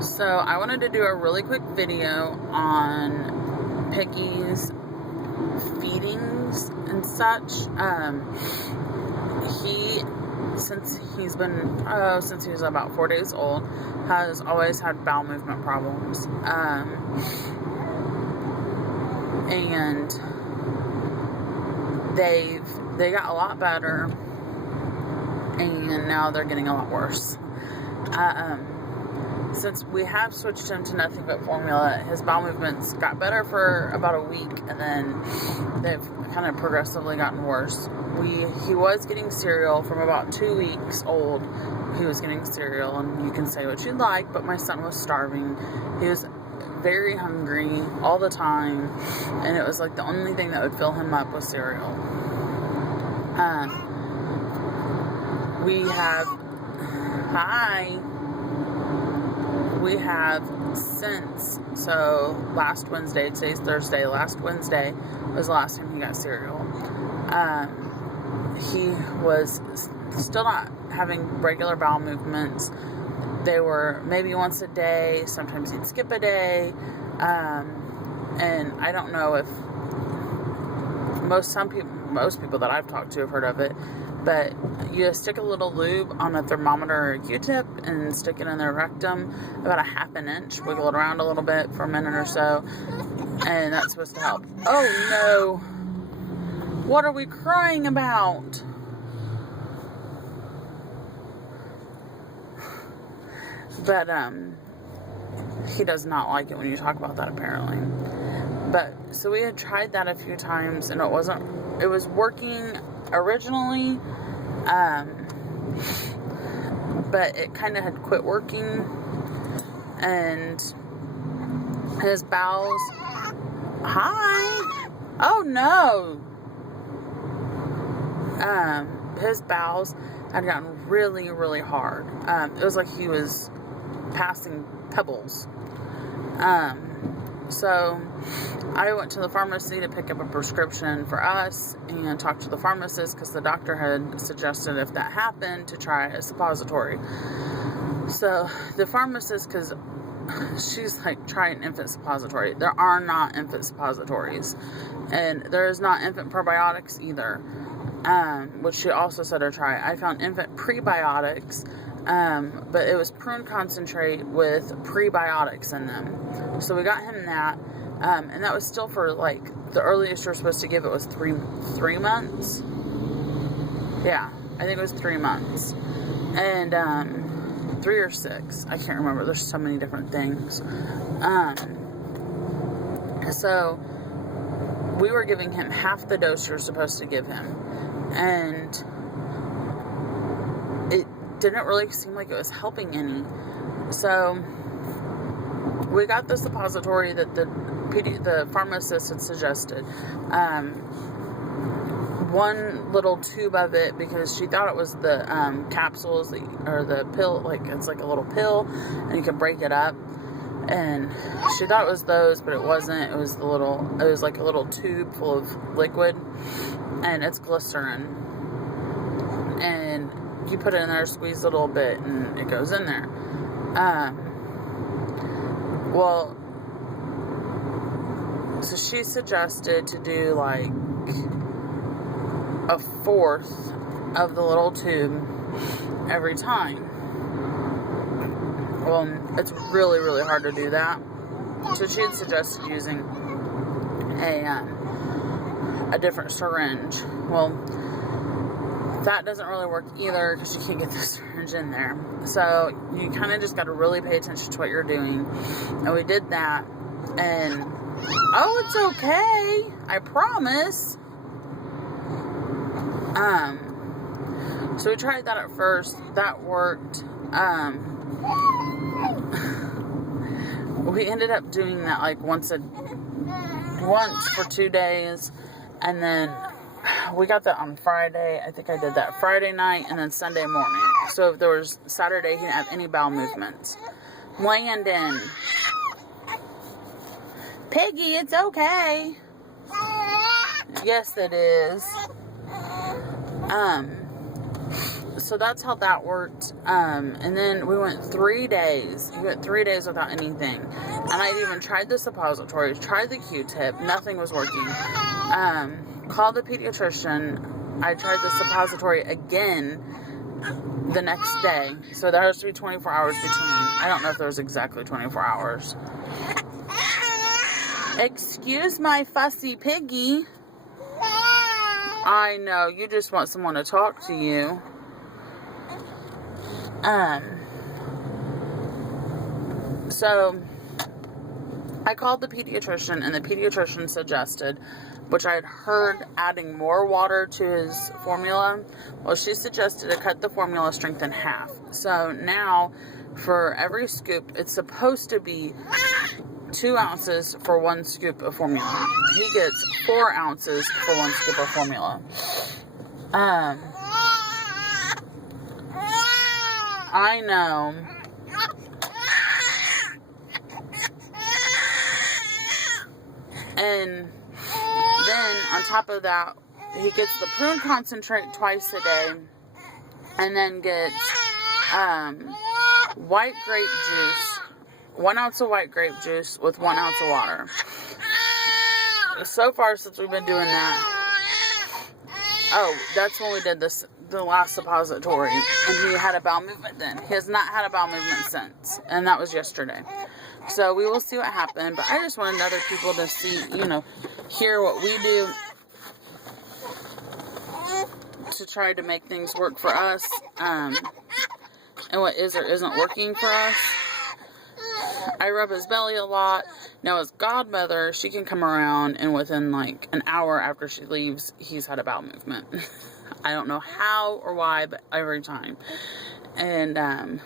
So I wanted to do a really quick video on Piggy's feedings and such. Since he was about 4 days old, has always had bowel movement problems. And they got a lot better, and now they're getting a lot worse. Since we have switched him to nothing but formula, his bowel movements got better for about a week, and then they've kind of progressively gotten worse. He was getting cereal from about 2 weeks old. He was getting cereal, and you can say what you like, but my son was starving. He was very hungry all the time, and it was like the only thing that would fill him up was cereal. We have since, so last Wednesday, today's Thursday, last Wednesday was the last time he got cereal. He was still not having regular bowel movements. They were maybe once a day, sometimes he'd skip a day, and I don't know if most people that I've talked to have heard of it, but you stick a little lube on a thermometer or a Q-tip and stick it in their rectum, about a half an inch, wiggle it around a little bit for a minute or so, and that's supposed to help. Oh no! What are we crying about? But, he does not like it when you talk about that, apparently. But, so we had tried that a few times, and it was working originally, but it kind of had quit working, and his bowels, oh no, his bowels had gotten really, really hard. It was like he was passing pebbles. So I went to the pharmacy to pick up a prescription for us and talked to the pharmacist because the doctor had suggested if that happened to try a suppository. So the pharmacist, because she's like, try an infant suppository. There are not infant suppositories, and there is not infant probiotics either, which she also said to try. I found infant prebiotics, but it was prune concentrate with prebiotics in them. So we got him that, and that was still for like, the earliest you're supposed to give it was three months. Yeah, I think it was 3 months. And 3 or 6, I can't remember. There's so many different things. So we were giving him half the dose you're supposed to give him, and it didn't really seem like it was helping any. So we got the suppository that the pharmacist had suggested. One little tube of it, because she thought it was the capsules or the pill, like it's like a little pill and you can break it up, and she thought it was those, but it wasn't. It was like a little tube full of liquid, and it's glycerin, and you put it in there, squeeze it a little bit, and it goes in there. Well, so she suggested to do like a fourth of the little tube every time. Well, it's really, really hard to do that. So she had suggested using a different syringe. Well, that doesn't really work either because you can't get the syringe in there. So you kind of just got to really pay attention to what you're doing. And we did that, and oh, it's okay, I promise. So we tried that at first. That worked. We ended up doing that like once for 2 days, and then we got that on Friday. I think I did that Friday night and then Sunday morning. So if there was Saturday, he didn't have any bowel movements. Landon. Piggy, it's okay. Yes, it is. so that's how that worked. And then we went 3 days. He went 3 days without anything. And I even tried the suppositories, tried the Q-tip. Nothing was working. Called the pediatrician. I tried the suppository again the next day. So there has to be 24 hours between. I don't know if there was exactly 24 hours. Excuse my fussy Piggy. I know, you just want someone to talk to you. So I called the pediatrician, and the pediatrician suggested, which I had heard, adding more water to his formula. Well, she suggested to cut the formula strength in half. So now, for every scoop, it's supposed to be 2 ounces for 1 scoop of formula. He gets 4 ounces for 1 scoop of formula. I know. And then, on top of that, he gets the prune concentrate twice a day. And then gets white grape juice. 1 ounce of white grape juice with 1 ounce of water. So far, since we've been doing that. Oh, that's when we did this, the last suppository. And he had a bowel movement then. He has not had a bowel movement since. And that was yesterday. So we will see what happened. But I just wanted other people to see, hear what we do to try to make things work for us. And what is or isn't working for us. I rub his belly a lot. Now his godmother, she can come around, and within like an hour after she leaves, he's had a bowel movement. I don't know how or why, but every time. And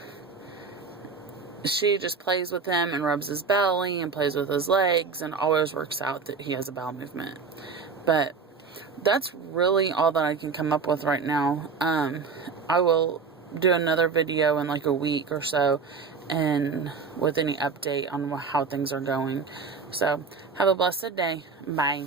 she just plays with him and rubs his belly and plays with his legs, and always works out that he has a bowel movement. But that's really all that I can come up with right now. I will do another video in like a week or so, and with any update on how things are going. So, have a blessed day. Bye.